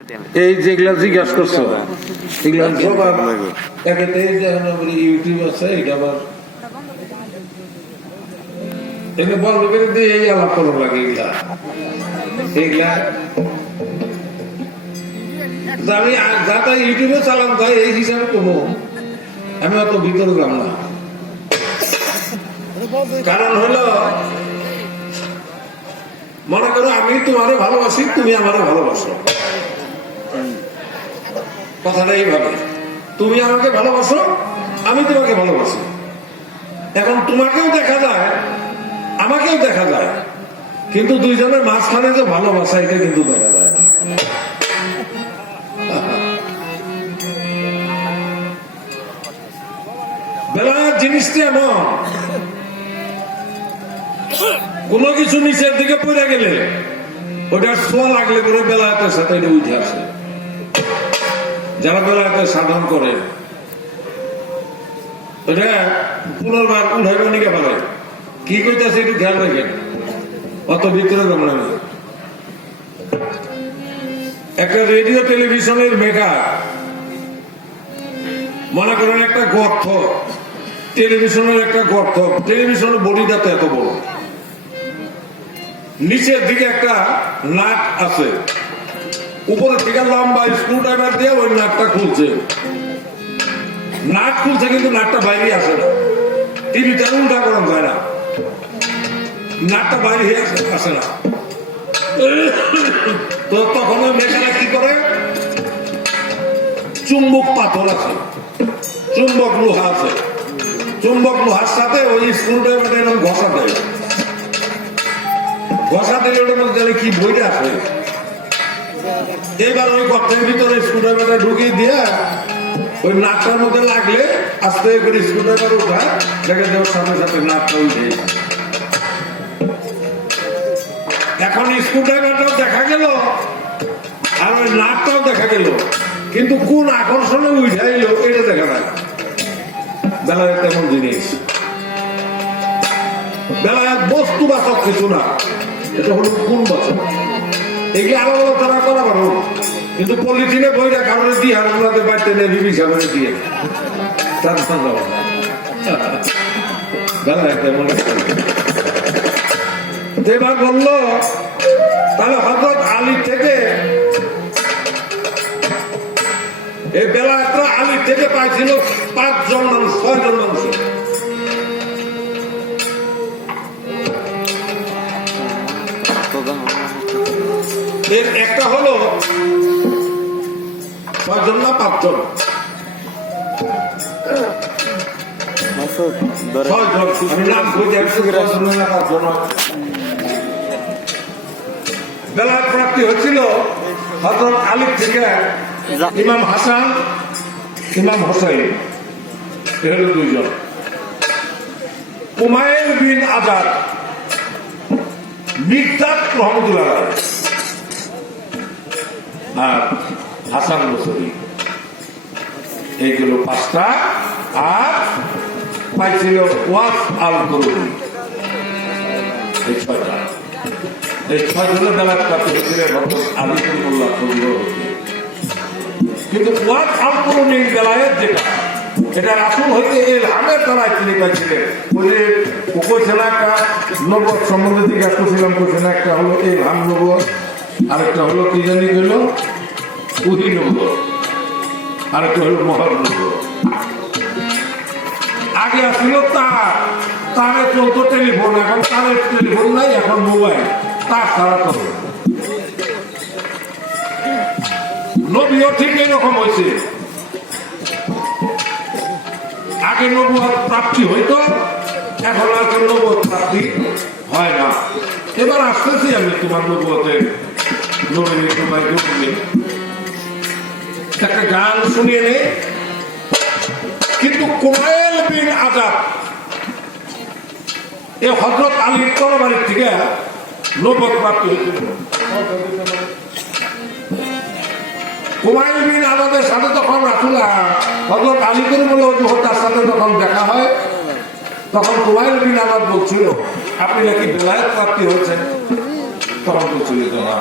এই যেগুলা জিজ্ঞাসা করছো এগুলা সবার ইউটিউব আছে এটা আবার এগুলো বলবো কিন্তু এই আলাপ করা লাগে এগুলা এইগুলা আমি যাতা ইউটিউবে চালাম তাই এই হিসাবে কমো আমি অত ভিতরে গেলাম না। কারণ হলো মনে করো আমি তোমারে ভালোবাসি, তুমি আমারে ভালোবাসো, কথাটা এইভাবে। তুমি আমাকে ভালোবাসো, আমি তোমাকে ভালোবাসি। এখন তোমাকেও দেখা যায়, আমাকেও দেখা যায়, কিন্তু দুইজনের মাঝখানে যে ভালোবাসা এটা কিন্তু দেখা যায় না। বেলার জিনিসটা এমন, কোন কিছু নিচের দিকে পড়ে গেলে ওটার ছোঁয়া লাগলে পরে বেলায়েতের সাথে এটা উঠে আসে। যারা বেলায়েতের সাধন করে ওটা পুনর্বার উঠাইবে নিকে পারে। কি কইতেছে একটু খেয়াল রাখেন, অত ভিতরে গমনা নেই। একটা রেডিও টেলিভিশনের মেকার মনে করেন একটা গর্ত, টেলিভিশনের একটা গর্ত, টেলিভিশনের বডিটা তো এত বড়, নিচের দিকে একটা নাট আছে, উপরে থেকে লম্বা স্ক্রু ড্রাইভার দিয়ে ওই নাটটা খুলছে। নাট খুলছে কিন্তু নাটটা বাইরে আসে না, টিভিটা উল্টা করা যায় না, নাটটা বাইরে আসে না। তো তখন ওই মেশিনে কি করে, চুম্বক পাথর আছে, চুম্বক লোহা আছে, চুম্বক লোহার সাথে ওই স্ক্রু ড্রাইভারটা এরকম ঘষা দেয়। ঘষা দিলে ওটার মধ্যে কি বইটা আছে, এবার ওই গর্তের ভিতরে স্ক্রু ড্রাইভারটা ঢুকিয়ে দিয়ে ওই নাটটার মধ্যে লাগলে আস্তে করে স্ক্রু ড্রাইভার উঠায়, দেখে দেওয়ার সাথে সাথে নাটটা উঠে। এখন স্ক্রু ড্রাইভারটাও দেখা গেল আর ওই নাটটাও দেখা গেল, কিন্তু কোন আকর্ষণে উঠাইল এটা দেখা যায় না। বেলায়েত তেমন জিনিস, বেলায়েত বস্তুবাচক কিছু না, এটা হলো কোন বাচক। এগুলি আলাদা তারা করা পারো, কিন্তু পলিথিনে বইটা কারণে দিয়ে হারগুলাতে বাড়তে নেই বিবি সামনে দিয়ে তার বেলায়েত তেমন। এবার বললো তাহলে হযরত আলী থেকে এই বেলায়েতরা আলী থেকে পাইছিল 5 জন মানুষ, 6 জন মানুষ। এর একটা হলো 6 জন না 5 জন, 6 জন। বেলায়েত প্রাপ্তি হচ্ছিল হযরত আলী থেকে ইমাম হাসান, ইমাম হোসেন, এ হলো 2 জন। উমাইর বিন আজাদ, মিকদাদ রহমতুল্লাহ আর হাসান বসরি, এইগুলো 5টা। আর পাইছিল ওয়াস আল কুরুনি, এই 6টা। এই 6 জনের বেলায় প্রাপ্তি হচ্ছিল আলী কুল্লাহ। কিন্তু ওয়াস আল কুরুনির বেলায়েত যেটা, এটা রাসূল হইতে ইলহামের দ্বারাই তিনি পাইছিলেন। বলে কইছিল একটা নবুয়ত সম্বন্ধে জিজ্ঞাসা করছিলাম, কইছিল একটা হলো ইলহাম নবুয়ত, আরেকটা হলো কি জানি কইল উহি নবুয়ত, আরেকটা হলো মহর নবুয়ত। আগে আসছিল তারে চলতো টেলিফোন, এখন তারের টেলিফোন নাই, এখন মোবাইল, তার ছাড়া তো নবীও ঠিক এরকম হয়েছে। আগে নবুয়ত প্রাপ্তি হইতো, এখন আর নবুয়ত প্রাপ্তি হয় না। এবার আসতেছি আমি তোমার নবুয়তের নবীর তোমায় জমিয়ে একটা গান শুনিয়ে নে। কিন্তু কুমাইল বিন আজাদ এই হযরত আলীর তরবারির থেকে নবুয়ত প্রাপ্তি হয়েছিল। কুমাইল বিন আজাদের সাথে তখন রাসূল হযরত আলী করিমুল্লাহ ওয়াজহুর সাথে যখন দেখা হয়, তখন কুমাইল বিন আজাদ বলছিল আপনি নাকি বেলায়েত প্রাপ্তি হয়েছেন। তখন বলছিল না,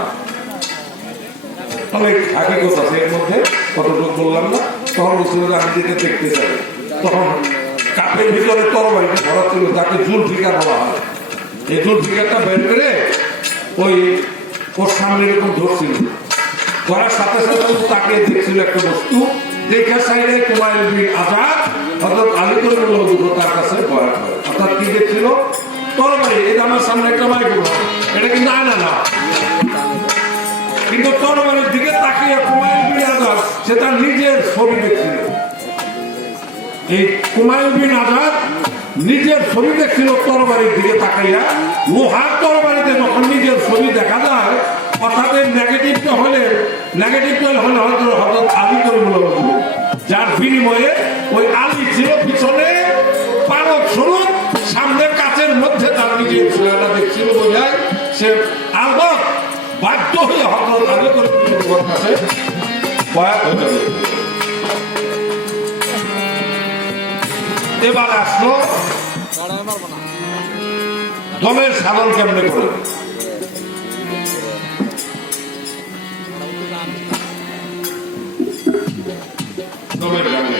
অনেক হাকিকত আছে এর মধ্যে, কতটুকু বললাম না। তখন বলছিল যে আমি যেটা দেখতে চাই, তখন কাপের ভিতরে তরবারিটা ভরা ছিল, তাকে জুলফিকার বলা হয়। এই জুলফিকারটা বের করে ওই ওর সামনে এরকম ধরছিল, ধরার সাথে সাথে তাকে দেখছিল একটা বস্তু, দেখা সাইডে কুমাইল বিন আজাদ হযরত আলী রাদিয়াল্লাহু আনহু তার কাছে বয়াত করে। অর্থাৎ কি দেখছিল? তরবারি। এটা আমার সামনে একটা মাইক্রোফোন, এটা কিন্তু আয়না না, কিন্তু তরবারির দিকে তাকিয়ে কুমাইল বিন আজাদ সে তার নিজের ছবি দেখছিল। এই কুমাইল বিন আজাদ নিজের ছবি দেখছিল তরবারির দিকে তাকাইয়া। লোহার তরবারিতে যখন নিজের ছবি দেখা যায়, অর্থাৎ নেগেটিভটা হলে হয়তো হযরত আলী রাদিয়াল্লাহু আনহু, যার বিনিময়ে ওই আলী ছিল পিছনে পালক স্বরূপ, সামনে কাচের মধ্যে তার নিজের ছেলেটা দেখছিল বোঝায় সে আলবত বাধ্য হয়ে হযরত আলী রাদিয়াল্লাহু আনহুর কাছে বয়াত হয়ে যাবে। এবার আসলো দমের সাধন কেমনে করে। দমের গানে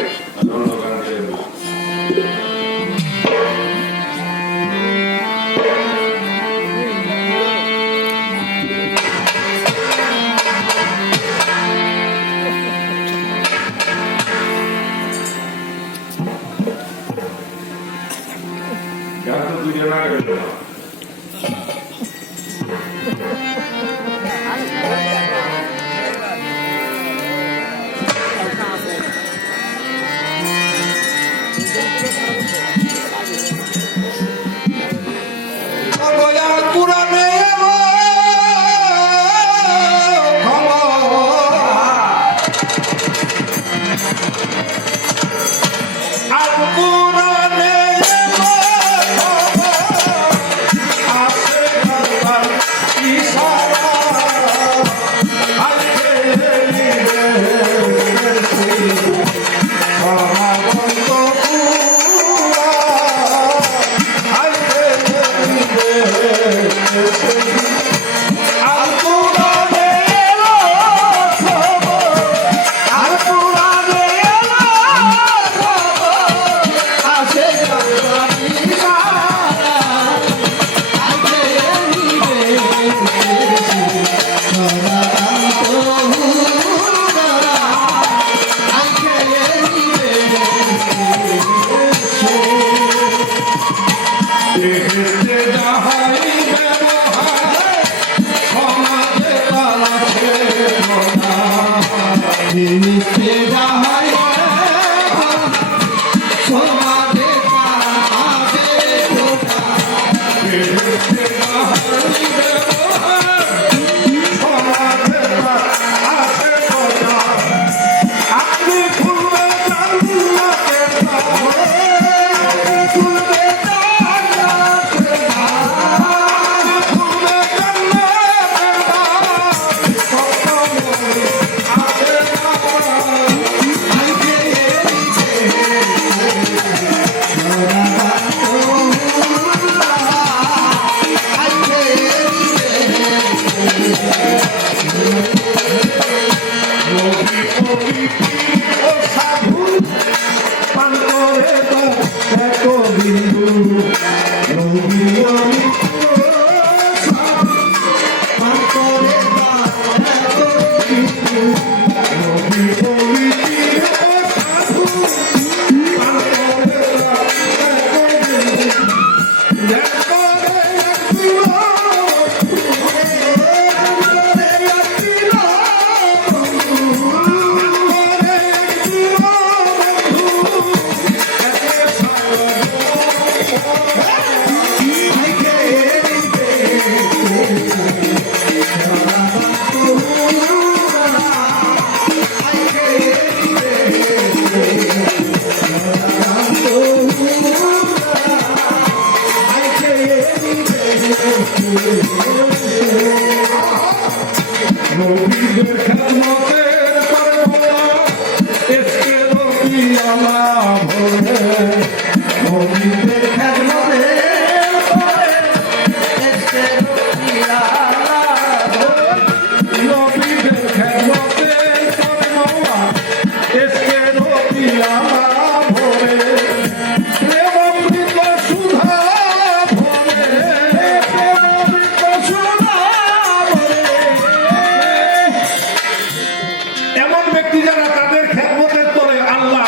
মুরব্বী যারা তাদের খেদমতের তরে আল্লাহ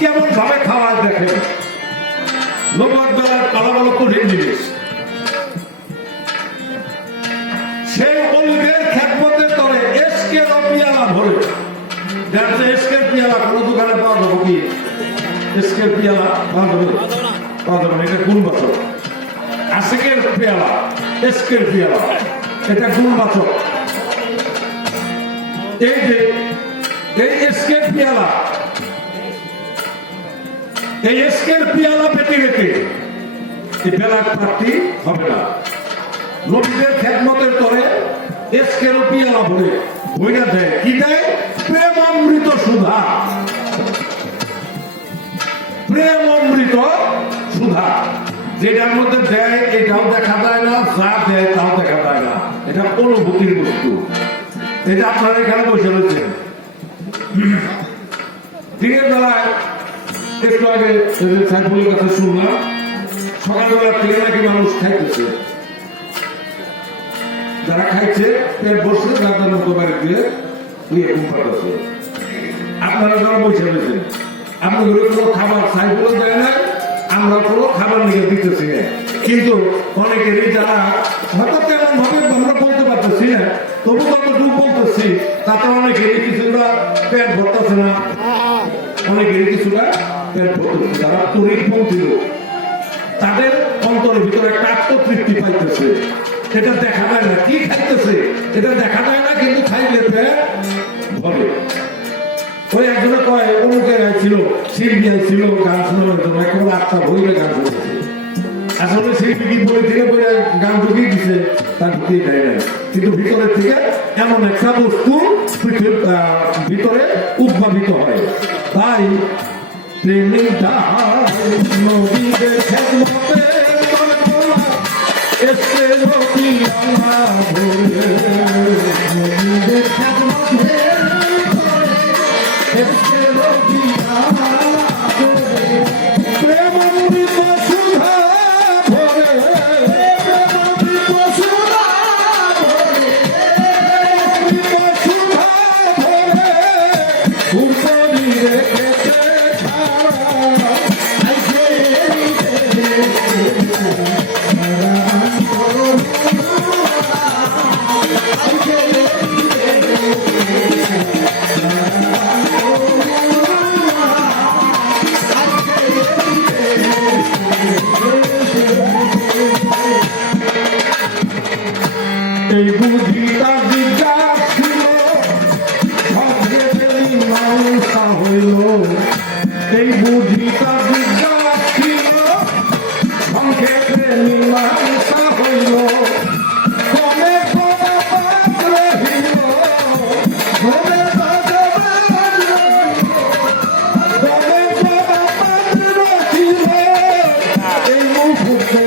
কেমন ভাবে খাওয়ায় দেখেন। নবুয়ত বেলার পালা বলো কঠিন জিনিস। সেই অলিদের খেদমতের তরে এসকের পিয়ালা ভরে, যার যে এসকের পিয়ালা কোনো দোকানে পাওয়া যাবো কি? এসকের পিয়ালা পাওয়া যাবে? পাওয়া যাবে না, এটা গুণবাচক। আশিকের পেয়ালা, এসকের পেয়ালা, এটা গুণবাচক। এই যে এই এসকের পেয়ালা, এই এসকের পেয়ালা পেতে রেখে এই বেলার প্রাপ্তি হবে না। নবীদের খেদমতের তরে এসকের পেয়ালা ভরে বইটা দেয়, কি দেয়? প্রেম অমৃত সুধা, প্রেম অমৃত সুধা। যেটার মধ্যে দেয় এটাও দেখা যায় না, যা দেয় তাও দেখা যায় না, এটা অনুভূতির বস্তু। এটা আপনারা এখানে বসে রয়েছেন। দিনের বেলায় একটু আগে সাইফুলের কথা শুনলাম, সকালবেলা থেকে নাকি মানুষ খাইতেছে, যারা খাইছে পেট বসে গাঁদার মতো বাড়ি দিয়ে ঘুম পাঠাচ্ছে। আপনারা যারা বসে রয়েছেন, আপনাদের কোনো খাবার সাইফুলও দেয় না, আমরা কোনো খাবার নিয়ে দিতেছি না, কিন্তু অনেকেরই যারা হয়তো তেমন ভাবে আমরা বলতে পারতেছি না, তবু যতটুকু বলতেছি তাতে অনেকেরই কিছুটা পেট ভরতেছে না, অনেকেরই কিছুটা পেট ভরতেছে। যারা তরিকপন্থী লোক তাদের অন্তরের ভিতরে একটা আত্মতৃপ্তি পাইতেছে, এটা দেখা যায় না। কি খাইতেছে এটা দেখা যায় না, কিন্তু খাইলে পেট ভরে। ওই একজনে কয় অমুকে ছিল, শিল্পী ছিল গান শোনানোর জন্য, একেবারে আত্মা ভরে গান শুনেছে। আসলে শিল্পী কি বই থেকে বলে গান ঢুকিয়ে দিছে, তা ঢুকিয়ে দেয় নাই, কিন্তু ভিতরের থেকে এমন একটা বস্তু ভিতরে উদ্ভাবিত হয়। তাই প্রেমিক নবীদের খেদমতে এসে নবী আল্লাহ ভরে, নবীদের খেদমতে এই বুদ্ধিটা বিকাশ ছিল, মীমাংসা হইল। এই বুদ্ধিটা বিকাশ ছিল, সংক্ষেপে মীমাংসা হইল। কমে রহিল, কমে রহিল, এই মুহূর্তে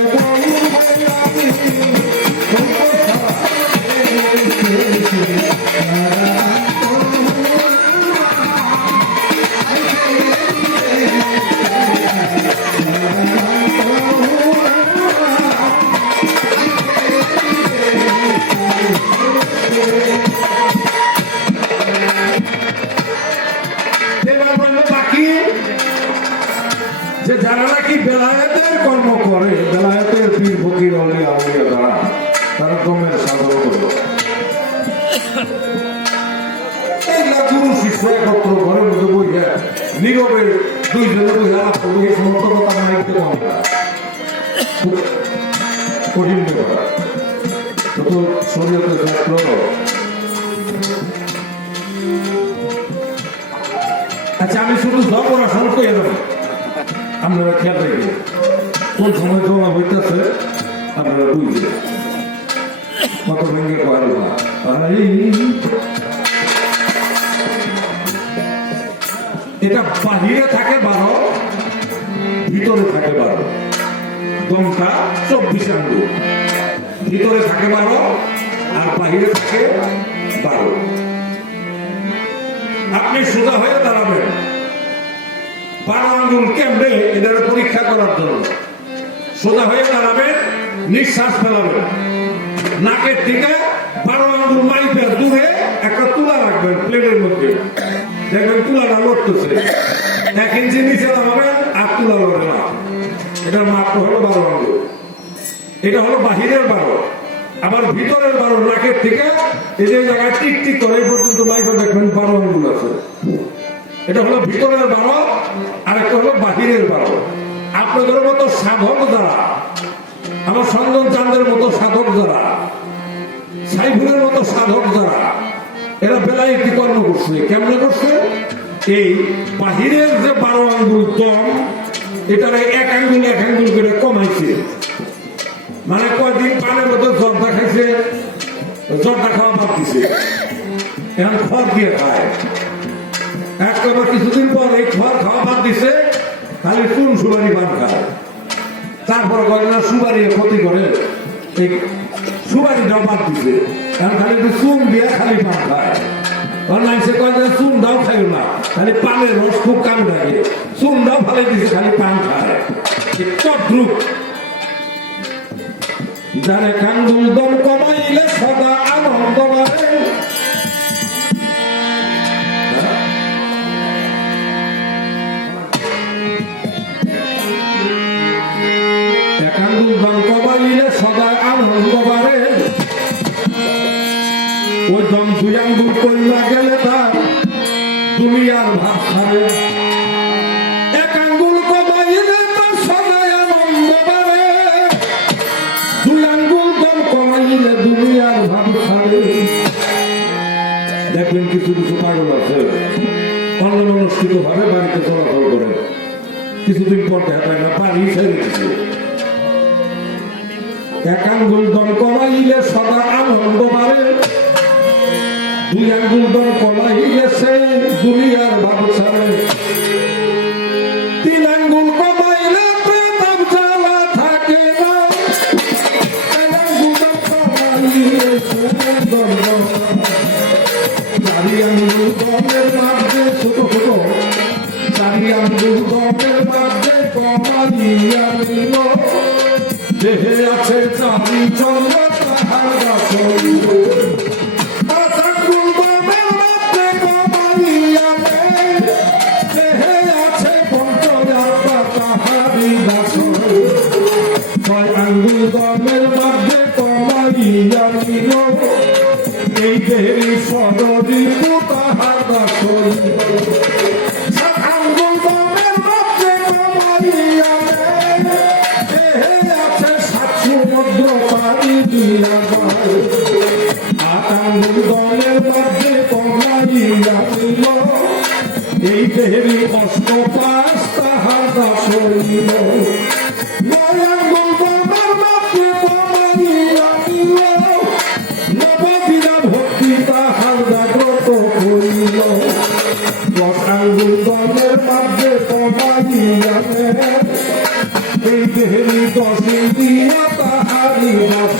যারা নাকি বেলায়েতের কর্ম করে, বেলায়েতের পীর ফকির আউলিয়া আউলিয়া যারা, তারা দমের সাধন করল। এইগুলা গুরু শিষ্য একত্র ঘরের মধ্যে বইয়া নীরবে দুইজনে বইয়া আলাপ করবো, এই সমস্ত কথা মাইতে কম না, কঠিন ব্যাপার। যত শরীয়তের ছাত্র আচ্ছা, আমি শুধু পড়াশোনা করে দেবো, আপনারা খেয়াল রাখবেন কোন সময় জমা হইতেছে, আপনারা বুঝবেন কত ভেঙে কয় না। এটা বাহিরে থাকে 12, ভিতরে থাকে 12। দমটা 24 আঙ্গুল, ভিতরে থাকে 12 আর বাহিরে থাকে 12। আপনি সোজা হয়ে দাঁড়াবেন, 12 আঙ্গুল কেমনে এদের পরীক্ষা করার জন্য সোজা হয়ে দাঁড়াবেন, নিঃশ্বাস ফেলাবেন, নাকের থেকে 12 আঙ্গুল মাইপের দূরে একটা তুলা রাখবেন প্লেটের মধ্যে, দেখবেন তুলাটা লড়তেছে 1 ইঞ্চি নিচে নামাবেন আর তুলা লড়ে না। এটার মাপ হলো 12 আঙ্গুল। এটা হলো বাহিরের 12, আবার ভিতরের 12 নাকের থেকে এই যে জায়গায় টিক টিক করে এই পর্যন্ত মাইকে দেখবেন 12 আঙ্গুল আছে। এটা হলো ভিতরের 12 আর একটা হলো বাহিরের 12। আপনাদের মতো সাধক যারা, আমার সন্জন চাঁদের মতো সাধক যারা, সাইফুলের মতো সাধক যারা, এরা বেলায় একটি কর্ম করছে। কেমনে করছে? এই বাহিরের যে 12 আঙ্গুল দম, এটার 1 আঙ্গুল 1 আঙ্গুল করে কমাইছে। মানে কয়দিন পানের মতো জর্দা খাইছে, জর্দা খাওয়া বাদ দিছে, এখন খড় দিয়ে খায়। একবার কিছুদিন পর এই খড় খাওয়া বাদ দিছে, খালি চুন সুপারি পান খায়। তারপর করে না সুপারি ক্ষতি করে, এই সুপারিটাও বাদ দিছে, কারণ খালি চুন দিয়ে খালি পান খায়। অনলাইনে কয় যে চুন দাও খাইও না, খালি পানের রস খুব কাম থাকে, চুন দাও ফালাই দিছে, খালি পান খায়। দ্রুপ যারে কাঙ্গুল দম কমাইলে সদা আনন্দ বাড়ে। কাঙ্গুল দম কমাইলে সদা আনন্দ বাড়ে। ওই দম 2 আঙ্গুল কইলা গেলে তার দুনিয়ার ভাব ছাড়ে। 1 আঙ্গুল কমাইলে তার সদা আনন্দ বাড়ে। 2 আঙ্গুল দম কমাইলে দুনিয়ার ভাব ছাড়ে। দেখবেন কিছু কিছু পাগল আছে অন্যমনস্কৃত ভাবে বাড়িতে চলাচল করে, কিছুদিন পর দেখা যায় না বাড়ি ছেড়ে দিচ্ছে। 1 আঙ্গুল দম কমাইলে সদা আনন্দ বাড়ে। 2 আঙ্গুল দম কমাইলে সে দুনিয়ার ভাব ছাড়ে। 3 আঙ্গুল কমাইলে প্রেতাব জ্বালা থাকে না। 4 আঙ্গুল দম কমাইলে সুন্দর না। 4 আঙ্গুল দমের মাঝে ছোট ছোট, 4 আঙ্গুল দমের মাঝে কমাইয়া নিল। দেহে আছে 4 চন্দ্র তাহার গাছইল। 5 আঙ্গুল দমের মাঝে কমাইয়া নেয়। দেহে আছে পঞ্চরাত্মা তাহারি গাছইল। 6 আঙ্গুল দমের মাঝে কমাইয়া নিল। এই দেহের সদরি তাহার গাছইল। 7 আঙ্গুল দমের মাঝে কমাইয়া নেয়। দেহে আছে 7 সমুদ্র পানি দিয়া যায়। 8 আঙ্গুল দমের মাঝে কমাইয়া নিল। এই দেহেরই অষ্টপাশ তাহার গাছইল। 9 আঙ্গুল দমের মাঝে কমাইয়া নিল। নববীরা ভক্তি তাহার জাগ্রত হইল। 10 আঙ্গুল দমের মাঝে কমাইয়া নেয়। এই দেহেরই 10 দিয়া তাহারি গাছ